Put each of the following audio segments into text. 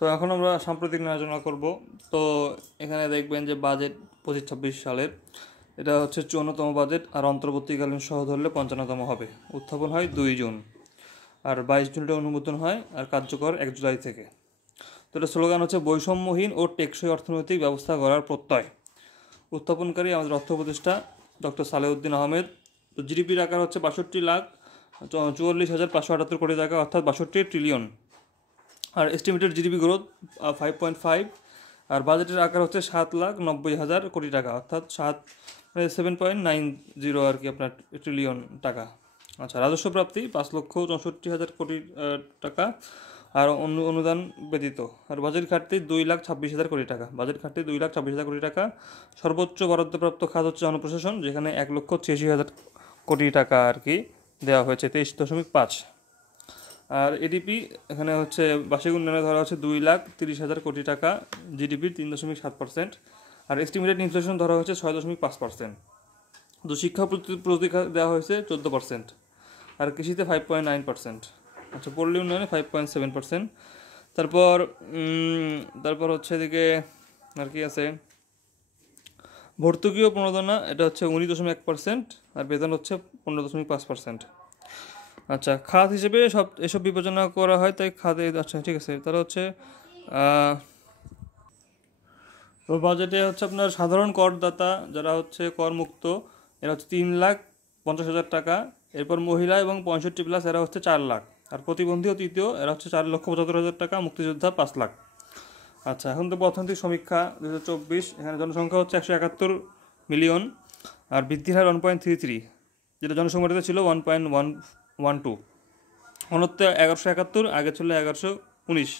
তো এখন আমরা সাম্প্রতিক নিয়ে আলোচনা করব। তো এখানে দেখবেন যে বাজেট 25-26 সালের, এটা হচ্ছে 54তম বাজেট, আর অন্তর্বর্তীকালীন সহ ধরলে 55তম হবে। উত্থাপন হয় 2 জুন, আর 22 জুন এটা অনুমোদন হয়, আর কার্যকর 1 জুলাই থেকে। তো এটা স্লোগান হচ্ছে বৈষম্যহীন ও টেকসই অর্থনৈতিক ব্যবস্থা গড়ার প্রত্যয়। উত্থাপনকারী আমাদের অর্থ উপদেষ্টা ডক্টর সালেউদ্দিন আহমেদ। তো জিডিপির আকার হচ্ছে 62,44,578 কোটি টাকা, অর্থাৎ 62 ট্রিলিয়ন। আর এস্টিমেটেড জিডিপি গ্রোথ 5.5, আর বাজেটের আকার হচ্ছে 7,90,000 কোটি টাকা, অর্থাৎ 7.90 আর কি আপনার ট্রিলিয়ন টাকা। আচ্ছা, রাজস্ব প্রাপ্তি 5,64,000 কোটি টাকা, আর অনুদান ব্যতীত। আর বাজেট ঘাটতি 2,26,000 কোটি টাকা, বাজেট ঘাটতি 2,26,000 কোটি টাকা। সর্বোচ্চ বরাদ্দপ্রাপ্ত খাত হচ্ছে জনপ্রশাসন, যেখানে 1,86,000 কোটি টাকা আর কি দেওয়া হয়েছে, 23.5। আর এডিপি এখানে হচ্ছে বার্ষিক উন্নয়নে ধরা হচ্ছে 2,30,000 কোটি টাকা, জিডিপির 3.7%। আর এস্টিমেটেড ইনফ্লেশন ধরা হচ্ছে 6.5%। তো শিক্ষা প্রতি দেওয়া হয়েছে 14%, আর কৃষিতে 5.9%। আচ্ছা, পল্লী উন্নয়নে 5.7%। তারপর হচ্ছে এদিকে আর কি আছে, ভর্তুকি ও প্রণোদনা এটা হচ্ছে 19.1%, আর বেতন হচ্ছে 15.5%। আচ্ছা, খাত হিসেবে এসব বিবেচনা করা হয়, তাই খাতে আচ্ছা ঠিক আছে। তাহলে হচ্ছে বাজেটে হচ্ছে আপনার সাধারণ করদাতা যারা হচ্ছে করমুক্ত, এরা হচ্ছে 3,50,000 টাকা। এরপর মহিলা এবং 65+ এরা হচ্ছে 4 লাখ। আর প্রতিবন্ধী ও তৃতীয় এরা হচ্ছে 4,75,000 টাকা, মুক্তিযোদ্ধা 5 লাখ। আচ্ছা, এখন তো অর্থনৈতিক সমীক্ষা 2024, এখানে জনসংখ্যা হচ্ছে 171 মিলিয়ন, আর বৃদ্ধির হার 1.33, যেটা জনসংখ্যাতে ছিল 1.112। ঘনত্ব 1171, আগে ছিল 1119।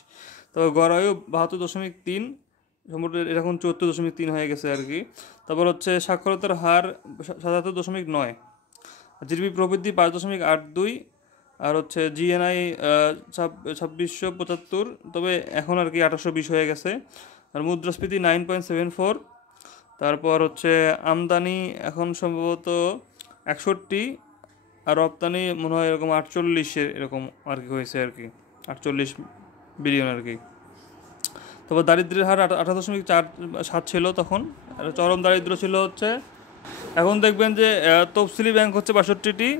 তবে গড় আয়ু 72.3, সম্পূর্ণ এরকম 74.3 হয়ে গেছে আর কি। তারপর হচ্ছে সাক্ষরতার হার 77.9, জিডিপি প্রবৃদ্ধি 5.82, আর হচ্ছে জিএনআই 2675, তবে এখন আর কি 1820 হয়ে গেছে। আর মুদ্রাস্ফীতি 9.74। তারপর হচ্ছে আমদানি এখন সম্ভবত 61, আর রপ্তানি মনে হয় এরকম 48 এরকম আর কি হয়েছে আর কি, 48 বিলিয়ন আর কি। তারপর দারিদ্র্যের হার 18.47 ছিল তখন, আর চরম দারিদ্র্য ছিল হচ্ছে, এখন দেখবেন যে তফসিলি ব্যাংক হচ্ছে 62টি,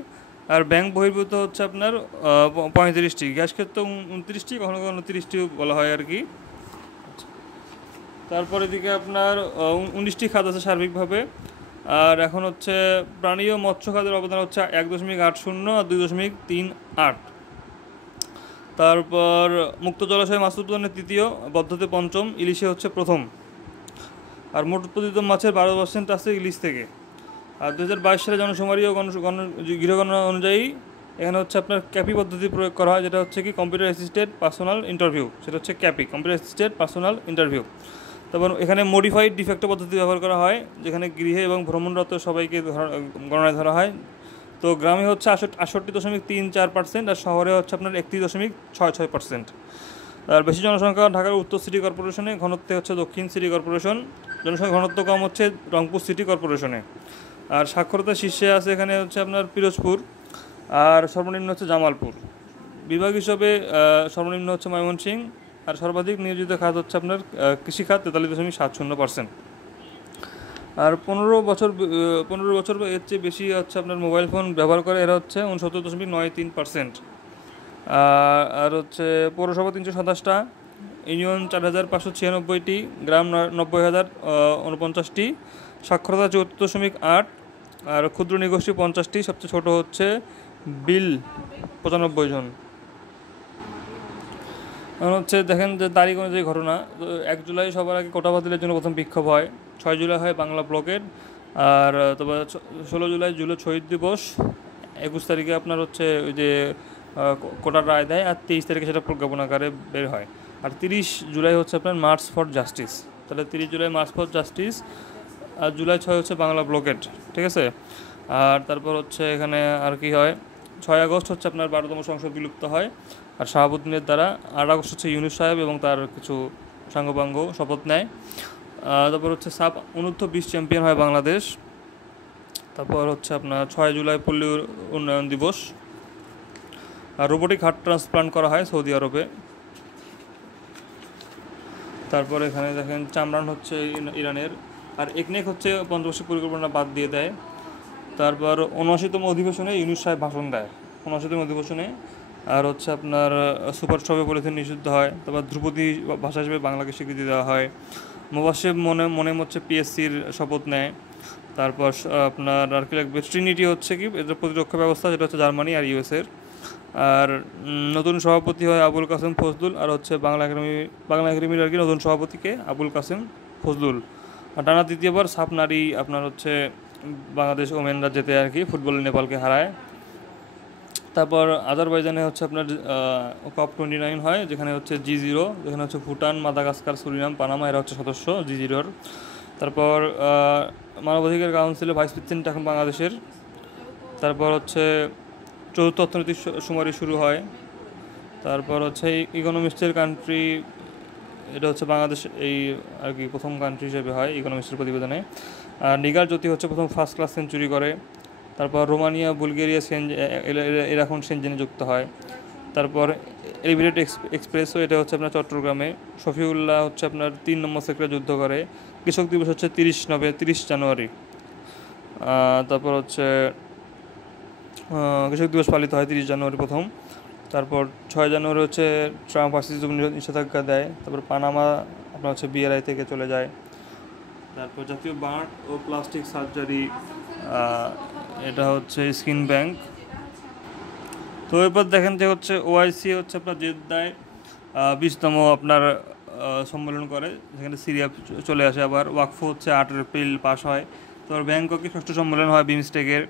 আর ব্যাংক বহির্ভূত হচ্ছে আপনার 35টি, গ্যাস ক্ষেত্র 29টি, কখনো কখনো 30টিও বলা হয় আর কি। তারপর এদিকে আপনার 19টি খাত আছে সার্বিকভাবে। আর এখন হচ্ছে প্রাণী ও মৎস্য খাতের অবদান হচ্ছে 1.80 আর 2.38। তারপর মুক্ত জলাশয় মাছ উৎপাদনের তৃতীয়, পদ্ধতি পঞ্চম, ইলিশে হচ্ছে প্রথম। আর মোট উৎপাদিত মাছের 12% আছে ইলিশ থেকে। আর 2022 সালে জনশুমারি ও গৃহগণনা অনুযায়ী এখানে হচ্ছে আপনার ক্যাপি পদ্ধতি প্রয়োগ করা হয়, যেটা হচ্ছে কি কম্পিউটার অ্যাসিস্টেড পার্সোনাল ইন্টারভিউ, সেটা হচ্ছে ক্যাপি, কম্পিউটার অ্যাসিস্টেড পার্সোনাল ইন্টারভিউ। তারপর এখানে মডিফাইড ডিফেক্টো পদ্ধতি ব্যবহার করা হয়, যেখানে গৃহে এবং ভ্রমণরত সবাইকে গণনায় ধরা হয়। তো গ্রামে হচ্ছে 68.34%, আর শহরে হচ্ছে আপনার 31.66%। আর বেশি জনসংখ্যা ঢাকার উত্তর সিটি কর্পোরেশনে, ঘনত্বে হচ্ছে দক্ষিণ সিটি কর্পোরেশন, জনসংখ্যা ঘনত্ব কম হচ্ছে রংপুর সিটি কর্পোরেশনে। আর সাক্ষরতার শীর্ষে আছে এখানে হচ্ছে আপনার পিরোজপুর, আর সর্বনিম্ন হচ্ছে জামালপুর। বিভাগ হিসাবে সর্বনিম্ন হচ্ছে ময়মনসিংহ, আর সর্বাধিক নিয়োজিত খাত হচ্ছে আপনার কৃষিখাত 43.70%। আর 15 বছর বা এর চেয়ে বেশি হচ্ছে আপনার মোবাইল ফোন ব্যবহার করে, এরা হচ্ছে 69.93%। আর হচ্ছে পৌরসভা 327টা, ইউনিয়ন 4,596টি, গ্রাম 90,049টি, সাক্ষরতা 74.8, আর ক্ষুদ্র নিগোষ্ঠী 50টি, সবচেয়ে ছোট হচ্ছে বিল 95 জন। এখন হচ্ছে দেখেন যে তারিখ অনুযায়ী ঘটনা, 1 জুলাই সবার আগে কোটা বাতিলের জন্য প্রথম বিক্ষোভ হয়, 6 জুলাই হয় বাংলা ব্লকেট, আর তবে 16 জুলাই শহীদ দিবস, 21 তারিখে আপনার হচ্ছে ওই যে কোটার রায় দেয়, আর 23 তারিখে সেটা প্রজ্ঞাপন আকারে বের হয়। আর 30 জুলাই হচ্ছে আপনার মার্চ ফর জাস্টিস, তাহলে 30 জুলাই মার্চ ফর জাস্টিস, আর জুলাই 6 হচ্ছে বাংলা ব্লকেট, ঠিক আছে। আর তারপর হচ্ছে এখানে আর কি হয়, 6 আগস্ট হচ্ছে আপনার 12তম সংসদ বিলুপ্ত হয়, আর শাহাবুদ্দিনের দ্বারা। 8 আগস্ট হচ্ছে ইউনুস সাহেব এবং তার কিছু সাঙ্গপাঙ্গ শপথ নেয়। তারপর হচ্ছে সাব অনূর্ধ্ব 20 চ্যাম্পিয়ন হয় বাংলাদেশ। তারপর হচ্ছে আপনার 6 জুলাই পল্লী উন্নয়ন দিবস, আর রোবোটিক হার্ট ট্রান্সপ্লান্ট করা হয় সৌদি আরবে। তারপর এখানে দেখেন চামরান হচ্ছে ইরানের, আর একনেক হচ্ছে পঞ্চবার্ষিক পরিকল্পনা বাদ দিয়ে দেয়। তারপর ৭৯তম অধিবেশনে ইউনূস সাহেব ভাষণ দেয় ৭৯তম অধিবেশনে। আর হচ্ছে আপনার সুপার স্টপে পলিথিন নিষিদ্ধ হয়। তারপর ধ্রুপদী ভাষা হিসেবে বাংলাকে স্বীকৃতি দেওয়া হয়। মোবাশ্বের মনে হচ্ছে পিএসসির শপথ নেয়। তারপর আপনার আর কি লাগবে, ট্রিনিটি হচ্ছে কি এদের প্রতিরক্ষা ব্যবস্থা, যেটা হচ্ছে জার্মানি আর ইউএসের। আর নতুন সভাপতি হয় আবুল কাসেম ফজলুল। আর হচ্ছে বাংলা একাডেমির আর কি নতুন সভাপতিকে আবুল কাসেম ফজলুল। আর টানা তৃতীয়বার সাপ নারী আপনার হচ্ছে বাংলাদেশ ওমেনরা যেতে আর কি ফুটবলে নেপালকে হারায়। তারপর আজারবাইজানে হচ্ছে আপনার COP29 হয়, যেখানে হচ্ছে G0, যেখানে হচ্ছে ভুটান, মাদাগাস্কার, সুরিনাম, পানামা এরা হচ্ছে সদস্য G0-র। তারপর মানবাধিকার কাউন্সিলে ভাইস প্রেসিডেন্ট এখন বাংলাদেশের। তারপর হচ্ছে চতুর্থ অর্থনৈতিক শুমারি শুরু হয়। তারপর হচ্ছে ইকোনমিস্টের কান্ট্রি, এটা হচ্ছে বাংলাদেশ এই আর কি প্রথম কান্ট্রি হিসেবে হয় ইকোনমিস্টের প্রতিবেদনে। আর নিগার জ্যোতি হচ্ছে প্রথম ফার্স্ট ক্লাস সেঞ্চুরি করে। তারপর রোমানিয়া, বুলগেরিয়া, এরা এখন সেনজেনে যুক্ত হয়। তারপর এলিভেটেড এক্সপ্রেসও, এটা হচ্ছে আপনার চট্টগ্রামে। শফিউল্লাহ হচ্ছে আপনার ৩ নম্বর সেক্টরে যুদ্ধ করে। কৃষক দিবস হচ্ছে ৩০ জানুয়ারি। তারপর হচ্ছে কৃষক দিবস পালিত হয় ৩০ জানুয়ারি প্রথম। তারপর ৬ জানুয়ারি হচ্ছে ট্রাম্প আসিজম নিষেধাজ্ঞা দেয়। তারপর পানামা আপনার হচ্ছে BRI থেকে চলে যায়। তারপর জাতীয় বার্ন ও প্লাস্টিক সার্জারি, এটা হচ্ছে স্কিন ব্যাংক। তো এরপর দেখেন যে হচ্ছে OIC হচ্ছে আপনার জেদ্দায় 20তম আপনার সম্মেলন করে, যেখানে সিরিয়া চলে আসে। আবার ওয়াকফ হচ্ছে ৮ এপ্রিল পাস হয়। তারপর ব্যাংককে 6ষ্ঠ সম্মেলন হয় বিমস্টেকের।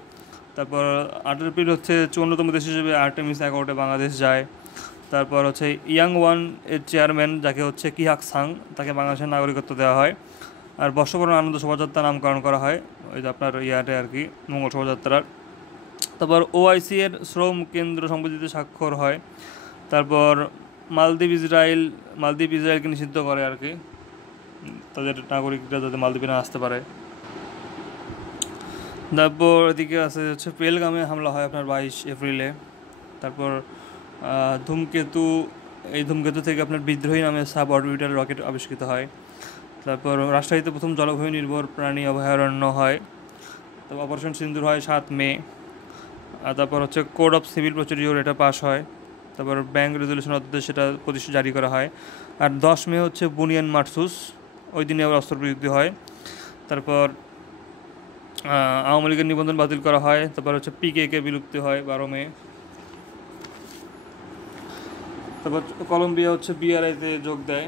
তারপর ৮ এপ্রিল হচ্ছে 54তম দেশ হিসেবে আর্টেমিস অ্যাকর্ডে বাংলাদেশ যায়। তারপর হচ্ছে ইয়াং ওয়ান এর চেয়ারম্যান, যাকে হচ্ছে কি হাক সাং, তাকে বাংলাদেশের নাগরিকত্ব দেওয়া হয়। আর বর্ষবরণ আনন্দ শোভাযাত্রা নামকরণ করা হয় ওই যে আপনার ইয়াতে আর কি মঙ্গল শোভাযাত্রার। তারপর OIC এর শ্রম কেন্দ্র সম্পত্তিতে স্বাক্ষর হয়। তারপর মালদ্বীপ ইসরায়েলকে নিষিদ্ধ করে আর কি, তাদের নাগরিকরা যাতে মালদ্বীপে না আসতে পারে। তারপর এদিকে আছে হচ্ছে পেহেলগামে হামলা হয় আপনার 22 এপ্রিলে। তারপর ধূমকেতু, এই ধূমকেতু থেকে আপনার বিদ্রোহী নামে সাব অরবিটাল রকেট আবিষ্কৃত হয়। তারপর রাজশাহীতে প্রথম জলভূমি নির্ভর প্রাণী অভয়ারণ্য হয়। তারপর অপারেশন সিন্দুর হয় 7 মে। আর তারপর হচ্ছে কোড অফ সিভিল প্রসিডিওর, এটা পাস হয়। তারপর ব্যাংক রেজলিউশন অধ্যাদেশ, সেটা জারি করা হয়। আর 10 মে হচ্ছে বুনিয়ান মার্সুস, ওই দিনে আবার অস্ত্রবিরতি হয়। তারপর আওয়ামী লীগের নিবন্ধন বাতিল করা হয়। তারপর হচ্ছে PKK বিলুপ্তি হয় 12 মে। তারপর কলম্বিয়া হচ্ছে BRI-তে যোগ দেয়।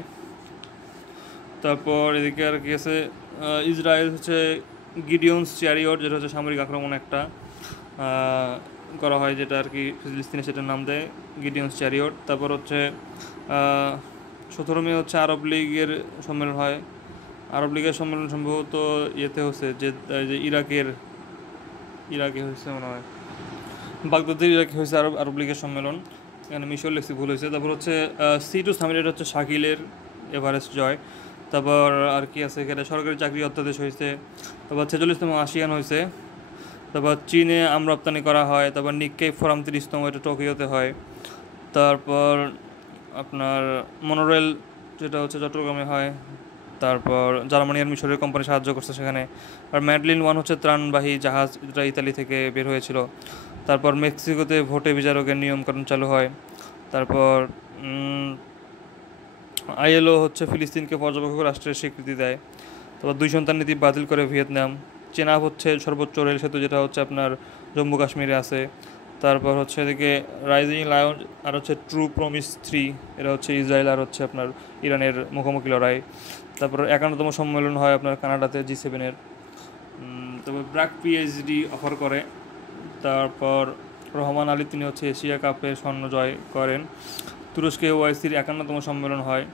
তারপর এদিকে আর কি আছে, ইসরায়েল হচ্ছে গিডিয়ন্স চ্যারিয়ট, যেটা হচ্ছে সামরিক আক্রমণ একটা করা হয়, যেটা আর কি ফিলিস্তিনে সেটার নাম দেয় গিডিয়ন্স চ্যারিয়ট। তারপর হচ্ছে 17 মে হচ্ছে আরব লীগের সম্মেলন হয়। আরব লীগের সম্মেলন সম্ভবত ইয়েতে হচ্ছে যে ইরাকে হয়েছে মনে হয়, বাগদাদের ইরাকে হয়েছে আরব লীগের সম্মেলন। এখানে মিশর লেখছি, ভুল হয়েছে। তারপর হচ্ছে C2 সামিট, এটা হচ্ছে শাকিলের এভারেস্ট জয়। তারপর আর কি আছে, এখানে সরকারি চাকরি অধ্যাদেশ হয়েছে। তারপর 46তম ASEAN হয়েছে। তারপর চীনে আম রপ্তানি করা হয়। তারপর নিক্কেই ফোরাম 30তম, এটা টোকিওতে হয়। তারপর আপনার মনোরেল, যেটা হচ্ছে চট্টগ্রামে হয়। তারপর জার্মানি আর মিশরের কোম্পানি সাহায্য করছে সেখানে। আর ম্যাডলিন 1 হচ্ছে ত্রাণবাহী জাহাজ, যেটা ইতালি থেকে বের হয়েছিল। তারপর মেক্সিকোতে ভোটে বিচারকের নিয়মকানুন চালু হয়। তারপর ILO হচ্ছে ফিলিস্তিনকে পর্যবেক্ষক রাষ্ট্রের স্বীকৃতি দেয়। তারপর 2 সন্তান নীতি বাতিল করে ভিয়েতনাম। চেনাব হচ্ছে সর্বোচ্চ রেল সেতু, যেটা হচ্ছে আপনার জম্মু কাশ্মীরে আছে। তারপর হচ্ছে এদিকে রাইজিং লায়ন আর হচ্ছে ট্রু প্রমিস 3, এরা হচ্ছে ইসরায়েল আর হচ্ছে আপনার ইরানের মুখোমুখি লড়াই। তারপর 51তম সম্মেলন হয় আপনার কানাডাতে G7-এর। তারপর ব্র্যাক PhD অফার করে। তারপর রহমান আলী, তিনি হচ্ছে এশিয়া কাপে স্বর্ণ জয় করেন। তুরস্কে OIC-র 51তম সম্মেলন হয়।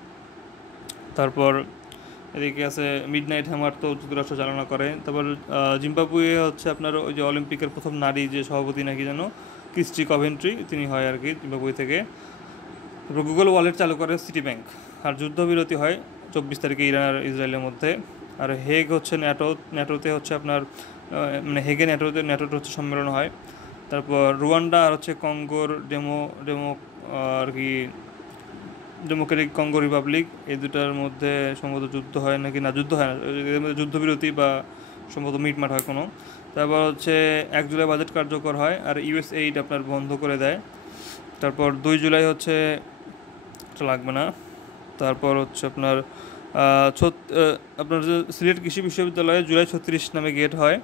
তারপর এদিকে আছে মিডনাইট হ্যামার, তো যুক্তরাষ্ট্র চালনা করে। তারপর জিম্বাবুয়ে হচ্ছে আপনার ওই যে অলিম্পিকের প্রথম নারী যে সভাপতি নাকি যেন ক্রিস্টি কভেন্ট্রি, তিনি হয় আর কি জিম্বাবুয়ে থেকে। তারপর গুগল ওয়ালেট চালু করে সিটি ব্যাংক। আর যুদ্ধবিরতি হয় 24 তারিখে ইরান আর ইসরায়েলের মধ্যে। আর হেগ হচ্ছে ন্যাটোতে হচ্ছে আপনার মানে হেগে ন্যাটোতে হচ্ছে সম্মেলন হয়। তারপর রুয়ান্ডা আর হচ্ছে কঙ্গোর ডেমো আর কি ডেমোক্রেটিক কঙ্গো রিপাবলিক, এই দুটার মধ্যে সম্ভবত যুদ্ধ হয় নাকি না, যুদ্ধ হয় না, এদের মধ্যে যুদ্ধবিরতি বা সম্ভবত মিটমাট হয় কোনো। তারপর হচ্ছে 1 জুলাই বাজেট কার্যকর হয় আর USAID আপনার বন্ধ করে দেয়। তারপর 2 জুলাই হচ্ছে, এটা লাগবে না। তারপর হচ্ছে আপনার আপনার যে সিলেট কৃষি বিশ্ববিদ্যালয়ে জুলাই 36 নামে গেট হয়।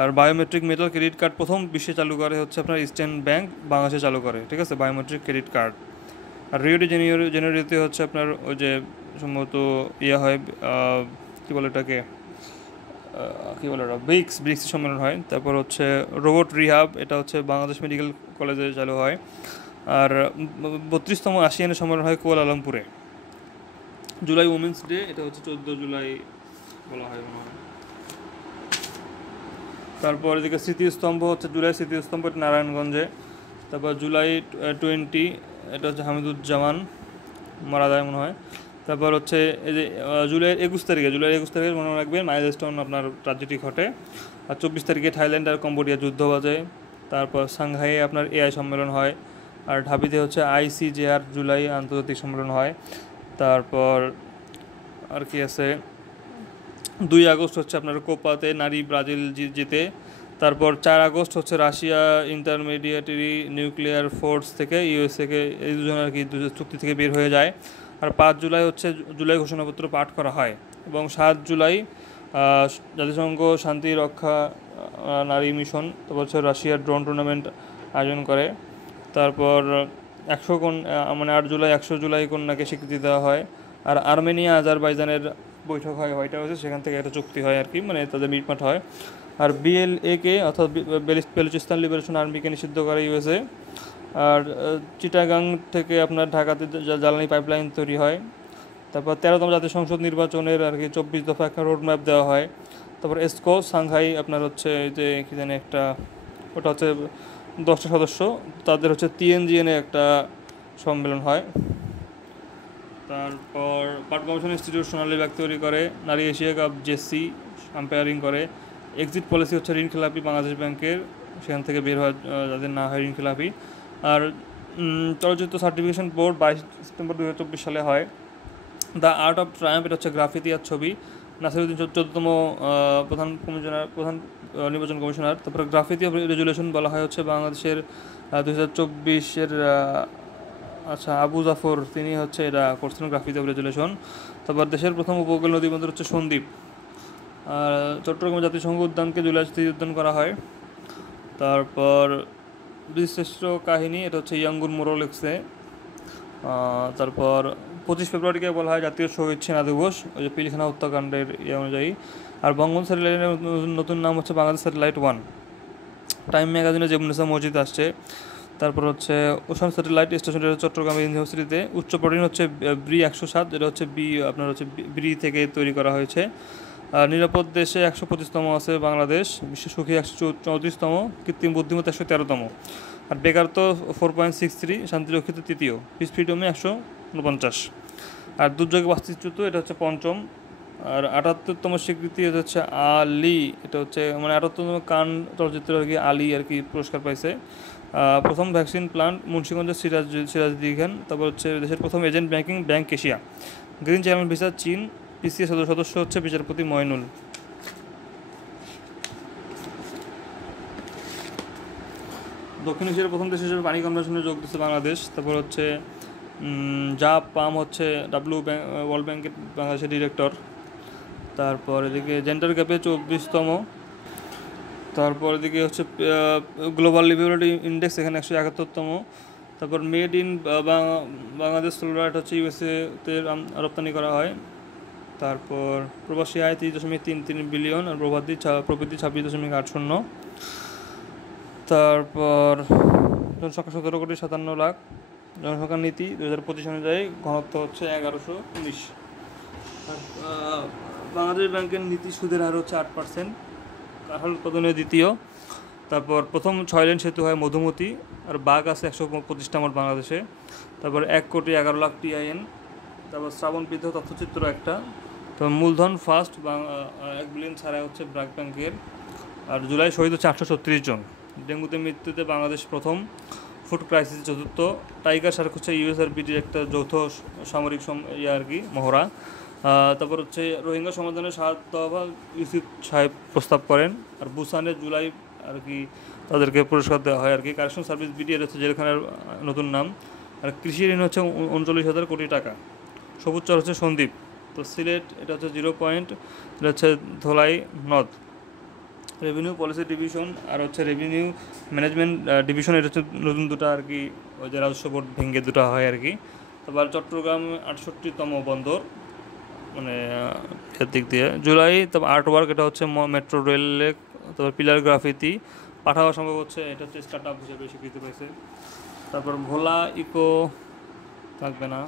আর বায়োমেট্রিক মেটাল ক্রেডিট কার্ড প্রথম বিশ্বে চালু করে হচ্ছে আপনার ইস্টার্ন ব্যাংক বাংলাদেশে চালু করে, ঠিক আছে, বায়োমেট্রিক ক্রেডিট কার্ড। আর রিও ডি জেনিউরিতে হচ্ছে আপনার ওই যে সম্ভবত হয়, কী বলে এটাকে, কী বলে ওটা, ব্রিক্স সম্মেলন হয়। তারপর হচ্ছে রোবট রিহাব, এটা হচ্ছে বাংলাদেশ মেডিকেল কলেজে চালু হয়। আর 32তম আসিয়ানের সম্মেলন হয় কুয়ালালামপুরে। জুলাই উমেন্স ডে, এটা হচ্ছে 14 জুলাই বলা হয় মনে হয়। তারপর এদিকে স্মৃতিস্তম্ভ হচ্ছে জুলাই স্মৃতিস্তম্ভ, এটা নারায়ণগঞ্জে। তারপর জুলাই 20, এটা হচ্ছে হামিদুজ্জামান মারা যায় মনে হয়। তারপর হচ্ছে এই যে জুলাই 21 তারিখে মনে রাখবেন মাইলস্টোন আপনার ট্র্যাজেডি ঘটে। আর 24 তারিখে থাইল্যান্ড আর কম্বোডিয়া যুদ্ধ বাজে। তারপর সাংহাইয়ে আপনার AI সম্মেলন হয়। আর ঢাবিতে হচ্ছে ICJR জুলাই আন্তর্জাতিক সম্মেলন হয়। তারপর আর কি আছে, 2 আগস্ট হচ্ছে আপনার কোপাতে নারী ব্রাজিল জিতে। তারপর 4 আগস্ট হচ্ছে রাশিয়া ইন্টারমিডিয়েটারি নিউক্লিয়ার ফোর্স থেকে USA এই দুজন আর কি চুক্তি থেকে বের হয়ে যায়। আর 5 জুলাই হচ্ছে জুলাই ঘোষণাপত্র পাঠ করা হয়। এবং 7 জুলাই জাতিসংঘ শান্তি রক্ষা নারী মিশন, তারপর হচ্ছে রাশিয়ার ড্রোন টুর্নামেন্ট আয়োজন করে। তারপর 8 জুলাই 100 জুলাই কন্যাকে স্বীকৃতি দেওয়া হয়। আর আর্মেনিয়া আজারবাইজানের বৈঠক হয় হোয়াইট হাউসে, সেখান থেকে একটা চুক্তি হয় আর কি, মানে তাদের মিটমাট হয়। আর BLA অর্থাৎ বেলুচিস্তান লিবারেশন আর্মিকে নিষিদ্ধ করে USA। আর চিটাগাং থেকে আপনার ঢাকাতে জ্বালানি পাইপলাইন তৈরি হয়। তারপর 13তম জাতীয় সংসদ নির্বাচনের আর কি 24 দফা একটা রোড ম্যাপ দেওয়া হয়। তারপর এসকো সাংহাই আপনার হচ্ছে যে কী জানি একটা, ওটা হচ্ছে 10টা সদস্য, তাদের হচ্ছে TNGN একটা সম্মেলন হয়। তারপর পাট গবেষণা ইনস্টিটিউট সোনালী ব্যাগ তৈরি করে। নারী এশিয়া কাপ জেসি আম্পায়ারিং করে। এক্সিট পলিসি হচ্ছে ঋণ খেলাপি বাংলাদেশ ব্যাংকের, সেখান থেকে বের হয় যাদের না হয় ঋণ খেলাপি। আর চলচ্চিত্র সার্টিফিকেশন বোর্ড 22 সেপ্টেম্বর 2024 সালে হয়। দ্য আর্ট অফ ট্রায়াম্প, এটা হচ্ছে গ্রাফিতি আর ছবি। নাসিরুদ্দিন 14তম প্রধান নির্বাচন কমিশনার। তারপরে গ্রাফিতি অফ রেজুলেশন বলা হয় হচ্ছে বাংলাদেশের 2024-এর আবু জাফর, তিনি হচ্ছে এটা করছেন গ্রাফিতি অফ রেজুলেশন। তারপর দেশের প্রথম উপকূল নদীবন্দর হচ্ছে সন্দ্বীপ। আর চট্টগ্রাম জাতিসংঘ উদ্যানকে জুলাই উদ্যান করা হয়। তারপর বীরশ্রেষ্ঠ কাহিনী, এটা হচ্ছে ইয়াঙ্গুর মোড়ল লিখছে। তারপর 25 ফেব্রুয়ারিকে বলা হয় জাতীয় শহীদ সেনা দিবস, ওই যে পিলখানা হত্যাকাণ্ডের অনুযায়ী। আর বঙ্গবন্ধু স্যাটেলাইটের নতুন নাম হচ্ছে বাংলাদেশ স্যাটেলাইট 1। টাইম ম্যাগাজিনে জেবনেসা মসজিদ আসছে। তারপর হচ্ছে ওশান স্যাটেলাইট স্টেশন, চট্টগ্রামের ইউনিভার্সিটিতে। উচ্চ প্রোটিন হচ্ছে ব্রি 107, যেটা হচ্ছে আপনার হচ্ছে ব্রি থেকে তৈরি করা হয়েছে। নিরাপদ দেশে 125তম আছে বাংলাদেশ, বিশ্ব সুখী 134তম, কৃত্রিম বুদ্ধিমত্তা 113তম। আর বেকারত্ব 4.63, শান্তিরক্ষিত 3য়, পিস ফ্রিডমে 149। আর দুর্যোগে বাস্তুচ্যুত, এটা হচ্ছে 5ম। আর 78তম স্বীকৃতি, এটা হচ্ছে আলী, এটা হচ্ছে মানে 78তম কান চলচ্চিত্র আর কি, আলী আর কি পুরস্কার পাইছে। প্রথম ভ্যাকসিন প্লান্ট মুন্সিগঞ্জের সিরাজদি খান। তারপর হচ্ছে দেশের প্রথম agent banking bank Asia. Green channel visa চীন। PCA সদস্য হচ্ছে বিচারপতি ময়নুল। দক্ষিণ এশিয়ার প্রথম দেশ হিসেবে পানি কনভেনশনে যোগ দিচ্ছে বাংলাদেশ। তারপর হচ্ছে পাম হচ্ছে ওয়ার্ল্ড ব্যাংকের বাংলাদেশের ডিরেক্টর। তারপর এদিকে জেন্ডার গ্যাপে 24তম। তারপর এদিকে হচ্ছে গ্লোবাল লিভিবিলিটি ইন্ডেক্স, এখানে 171তম। তারপর মেড ইন বাংলাদেশ ফ্লোরাইট হচ্ছে USA-তে রপ্তানি করা হয়। তারপর প্রবাসী আয় 30.33 বিলিয়ন, আর প্রবৃদ্ধি 26.80। তারপর জনসংখ্যা 17,57,00,000। জনসংখ্যা নীতি 2025 অনুযায়ী ঘনত্ব হচ্ছে 1119। বাংলাদেশ ব্যাংকের নীতি সুদের হার হচ্ছে 8%। কাঁঠাল উৎপাদনে দ্বিতীয়। তারপর প্রথম 6 লেন সেতু হয় মধুমতি। আর বাঘ আছে 125টা মোট বাংলাদেশে। তারপর 1,11,00,000 TIN। তারপর শ্রাবণ বৃদ্ধ তথ্যচিত্র একটা। তারপর মূলধন ফার্স্ট 1 বিলিয়ন ছাড়া হচ্ছে ব্র্যাক ব্যাংকের। আর জুলাই শহীদ হচ্ছে 836 জন। ডেঙ্গুতে মৃত্যুতে বাংলাদেশ প্রথম। ফুড ক্রাইসিস চতুর্থ, টাইগার শার্ক হচ্ছে ইউএসআরপিটির একটা যৌথ সামরিক আর কি মহড়া। তারপর হচ্ছে রোহিঙ্গা সমাধানের 7 দফা ইউসুফ সাহেব প্রস্তাব করেন। আর বুসানে জুলাই আর কি তাদেরকে পুরস্কার দেওয়া হয় আর কি। কারেকশন সার্ভিস বিডিআর হচ্ছে জেলখানার নতুন নাম। আর কৃষি ঋণ হচ্ছে 39,000 কোটি টাকা। সবুজ চর হচ্ছে সন্দ্বীপ। তো সিলেট এটা হচ্ছে 0 পয়েন্ট, এটা হচ্ছে ধলাই নদ। রেভিনিউ পলিসি ডিভিশন আর হচ্ছে রেভিনিউ ম্যানেজমেন্ট ডিভিশন, এটা হচ্ছে নতুন দুটো আর কি, ওই যে রাজস্ব বোর্ড ভেঙে দুটো হয় আর কি। তারপর চট্টগ্রাম 68তম বন্দর মানে এর দিক দিয়ে জুলাই। তারপর আর্ট ওয়ার্ক, এটা হচ্ছে মেট্রো রেলে। তারপর পিলার গ্রাফিতি পাঠাওয়া সম্ভব হচ্ছে, এটা হচ্ছে স্টার্ট আপ হিসেবে স্বীকৃতি পাইছে। তারপর ভোলা ইকো থাকবে না।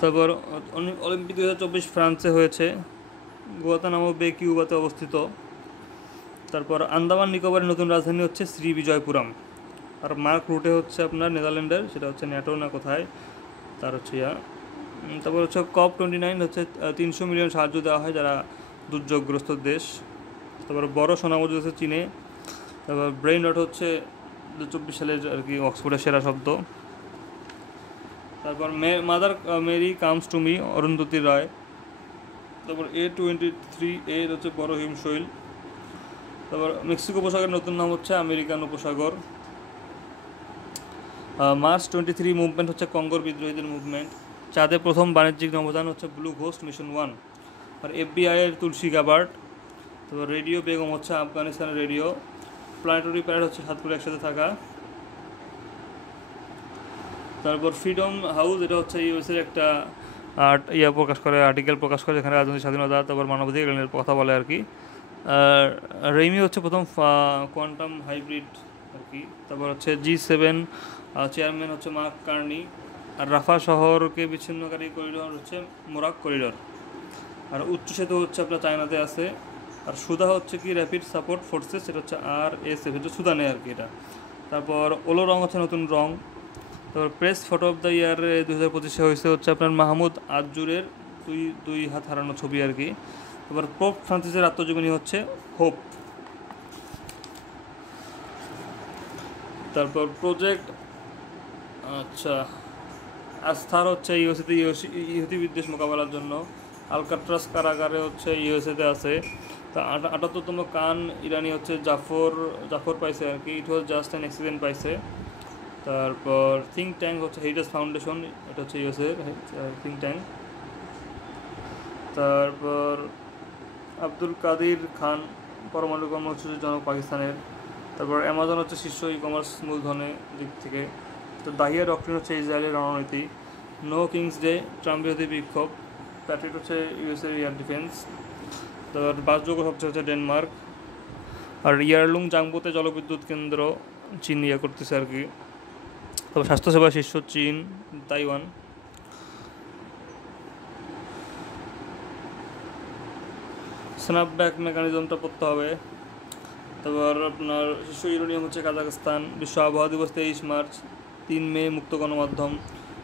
তারপর অলিম্পিক 2024 ফ্রান্সে হয়েছে, গুয়াতানামো বে কিউবাতে অবস্থিত। তারপর আন্দামান নিকোবরের নতুন রাজধানী হচ্ছে শ্রী বিজয়পুরম। আর মার্ক রুটে হচ্ছে আপনার নেদারল্যান্ডের, সেটা হচ্ছে ন্যাটো না কোথায় তার হচ্ছে তারপর হচ্ছে COP29 হচ্ছে 300 মিলিয়ন সাহায্য দেওয়া হয় যারা দুর্যোগগ্রস্ত দেশ। তারপর বড় সোনা মজুদ হচ্ছে চীনে। তারপর ব্রেইন রট হচ্ছে 2024 সালের আর কি অক্সফোর্ডের সেরা শব্দ। তারপর mother Mary comes to me Arundhati Roy. তারপর A23A হচ্ছে বড় হিমশৈল। তারপর মেক্সিকো উপসাগরের নতুন নাম হচ্ছে আমেরিকান উপসাগর। মার্চ 23 মুভমেন্ট হচ্ছে কঙ্গোর বিদ্রোহীদের মুভমেন্ট। চাঁদে প্রথম বাণিজ্যিক নভোযান হচ্ছে ব্লু ঘোস্ট মিশন 1। আর FBI এর তুলসী গাবার্ড। তারপর রেডিও বেগম হচ্ছে আফগানিস্তানের রেডিও। প্ল্যানেটরি প্যারেড হচ্ছে 7 করে একসাথে থাকা। তারপর ফ্রিডম হাউস, এটা হচ্ছে ইউএসের একটা প্রকাশ করে, আর্টিকেল প্রকাশ করে যেখানে রাজনৈতিক স্বাধীনতা তারপর মানবাধিকারের কথা বলে আর কি। আর রেমি হচ্ছে প্রথম কোয়ান্টাম হাইব্রিড আর কি। তারপর হচ্ছে G7 চেয়ারম্যান হচ্ছে মার্ক কার্নি। আর রাফা শহরকে বিচ্ছিন্নকারী করিডোর হচ্ছে মোরাক করিডোর। আর উচ্চ সেতু হচ্ছে আপনার চায়নাতে আছে। আর সুদা হচ্ছে কি র্যাপিড সাপোর্ট ফোর্সেস, সেটা হচ্ছে RSF, এটা সুদানে আর কি এটা। তারপর ওলো রং হচ্ছে নতুন রং। তারপর press photo of the year 2025 হয়েছে হচ্ছে আপনার মাহমুদ আজজুরের দুই হাত হারানো ছবি আর কি। তারপর পোপ ফ্রান্সিসের আত্মজীবনী হচ্ছে হোপ। তারপর প্রজেক্ট আচ্ছা আস্থার হচ্ছে ইউএসএতে ইহুদি বিদ্বেষ মোকাবেলার জন্য। আলকাট্রাস কারাগারে হচ্ছে ইউএসএতে আছে। তা 78তম কান ইরানি হচ্ছে জাফর পাইছে আর কি। ইট ওয়াজ জাস্ট অ্যান অ্যাক্সিডেন্ট পাইছে। তারপর থিঙ্ক ট্যাঙ্ক হচ্ছে হেরিটেজ ফাউন্ডেশন, এটা হচ্ছে ইউএসএর থিঙ্ক ট্যাঙ্ক। তারপর আব্দুল কাদির খান পরমাণু কর্মসূচির জনক পাকিস্তানের। তারপর অ্যামাজন হচ্ছে শীর্ষ ই কমার্স মূলধনের দিক থেকে। তো দাহিয়া ডক্ট্রিন হচ্ছে ইসরায়েলের রণনীতি। নো কিংস ডে ট্রাম্প বিরোধী বিক্ষোভ। প্যাট্রিট হচ্ছে ইউএসএর এয়ার ডিফেন্স। তারপর বাসযোগ্য সবচেয়ে হচ্ছে ডেনমার্ক। আর ইয়ারলুং জাংবোতে জলবিদ্যুৎ কেন্দ্র চীন করতেছে আর কি। তবে স্বাস্থ্যসেবা শীর্ষ চীন তাইওয়ান। স্ন্যাপব্যাক মেকানিজমটা পড়তে হবে। তারপর আপনার শীর্ষ ইউরেনিয়াম হচ্ছে কাজাখস্তান। বিশ্ব আবহাওয়া দিবস 23 মার্চ। 3 মে মুক্ত গণমাধ্যম।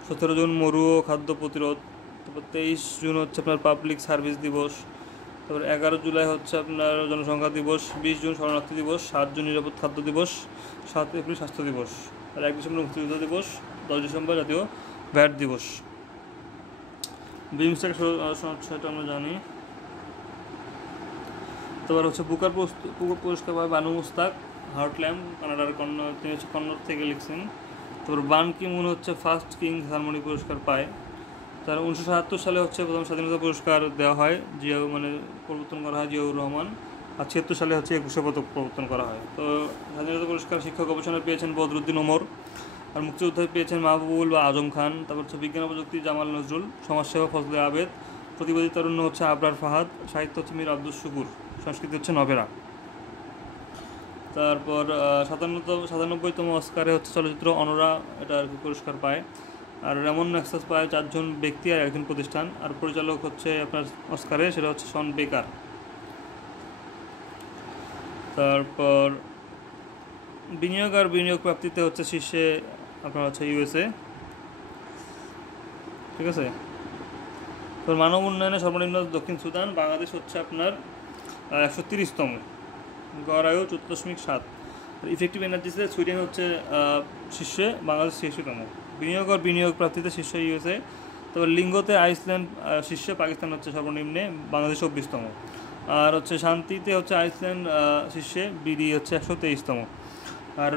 17 জুন মরু ও খাদ্য প্রতিরোধ। তারপর 23 জুন হচ্ছে আপনার পাবলিক সার্ভিস দিবস। তারপর 11 জুলাই হচ্ছে আপনার জনসংখ্যা দিবস। 20 জুন শরণার্থী দিবস। 7 জুন নিরাপদ খাদ্য দিবস। 7 এপ্রিল স্বাস্থ্য দিবস। আর 1 ডিসেম্বর মুক্তিযুদ্ধ দিবস। 10 ডিসেম্বর জাতীয় ভ্যাট দিবস। বিমস্টেক সেটা আমরা জানি। তারপর হচ্ছে বুকার পুরস্কার পায় বানু মুস্তাক, হার্টল্যান্ড কানাডার কন্নড়, তিনি হচ্ছে কন্নড় থেকে লিখছেন। তারপর বান কি মুন হচ্ছে ফার্স্ট কিংস হারমোনি পুরস্কার পায়। তার 1977 সালে হচ্ছে প্রথম স্বাধীনতা পুরস্কার দেওয়া হয়, জিয়াউ মানে প্রবর্তন করা হয় জিয়াউর রহমান। আর 76 সালে হচ্ছে 21শে পদক প্রবর্তন করা হয়। তো স্বাধীনতা পুরস্কার শিক্ষা গবেষণায় পেয়েছেন বদরুদ্দিন ওমর। আর মুক্তিযোদ্ধায় পেয়েছেন মাহবুবুল বা আজম খান। তারপর হচ্ছে বিজ্ঞান ও প্রযুক্তি জামাল নজরুল। সমাজসেবা ফজলে আবেদ। প্রতিবাদী তারুণ্য হচ্ছে আবরার ফাহাদ। সাহিত্য হচ্ছে মীর আব্দুস শুকুর। সংস্কৃতি হচ্ছে নভেরা। তারপর 97তম অস্কারে হচ্ছে চলচ্চিত্র অনরা, এটা আর কি পুরস্কার পায়। আর রেমন ম্যাক্সাস পায় 4 জন ব্যক্তি আর 1 জন প্রতিষ্ঠান। আর পরিচালক হচ্ছে আপনার অস্কারে, সেটা হচ্ছে শন বেকার। তারপর বিনিয়োগ আর বিনিয়োগ প্রাপ্তিতে হচ্ছে শীর্ষে আপনার হচ্ছে ইউএসএ, ঠিক আছে। তো মানব উন্নয়নে সর্বনিম্ন দক্ষিণ সুদান। বাংলাদেশ হচ্ছে আপনার 130তম, গড় আয়ু 14.7। ইফেক্টিভ এনার্জিসে সুইডেন হচ্ছে শীর্ষে, বাংলাদেশ শীর্ষতম। বিনিয়োগ প্রাপ্তিতে শীর্ষে ইউএসএ। তবে লিঙ্গতে আইসল্যান্ড শীর্ষে, পাকিস্তান হচ্ছে সর্বনিম্নে, বাংলাদেশ 24তম। আর হচ্ছে শান্তিতে হচ্ছে আইসল্যান্ড শীর্ষে, বিডি হচ্ছে 123তম। আর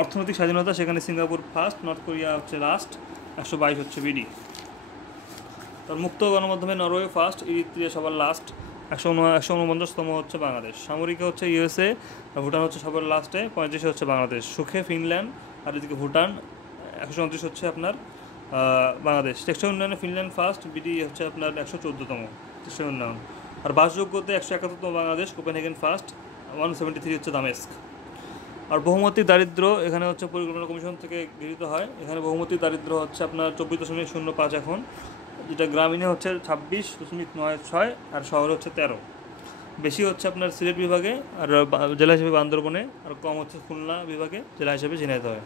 অর্থনৈতিক স্বাধীনতা সেখানে সিঙ্গাপুর ফার্স্ট, নর্থ কোরিয়া হচ্ছে লাস্ট, 122 হচ্ছে বিডি। তার মুক্ত গণমাধ্যমে নরওয়ে ফার্স্ট, ইরিত্রিয়া সবার লাস্ট, 149তম হচ্ছে বাংলাদেশ। সামরিকে হচ্ছে ইউএসএ, ভুটান হচ্ছে সবার লাস্টে, 35 হচ্ছে বাংলাদেশ। সুখে ফিনল্যান্ড, আর এদিকে ভুটান, 129 হচ্ছে আপনার বাংলাদেশ। টেক্সটাইল উন্নয়নে ফিনল্যান্ড ফার্স্ট, বিডি হচ্ছে আপনার 114তম টেক্সটাইল উন্নয়ন। আর বাসযোগ্যতে 171তম বাংলাদেশ, কোপেনহেগেন ফার্স্ট, 173 হচ্ছে দামেস্ক। আর বহুমতিক দারিদ্র এখানে হচ্ছে পরিকল্পনা কমিশন থেকে গৃহীত হয়। এখানে বহুমতিক দারিদ্র হচ্ছে আপনার 24.05 এখন, যেটা গ্রামীণে হচ্ছে 26.96, আর শহরে হচ্ছে 13। বেশি হচ্ছে আপনার সিলেট বিভাগে, আর জেলা হিসেবে বান্দরবনে, আর কম হচ্ছে খুলনা বিভাগে, জেলা হিসেবে ঝিনাইদহে।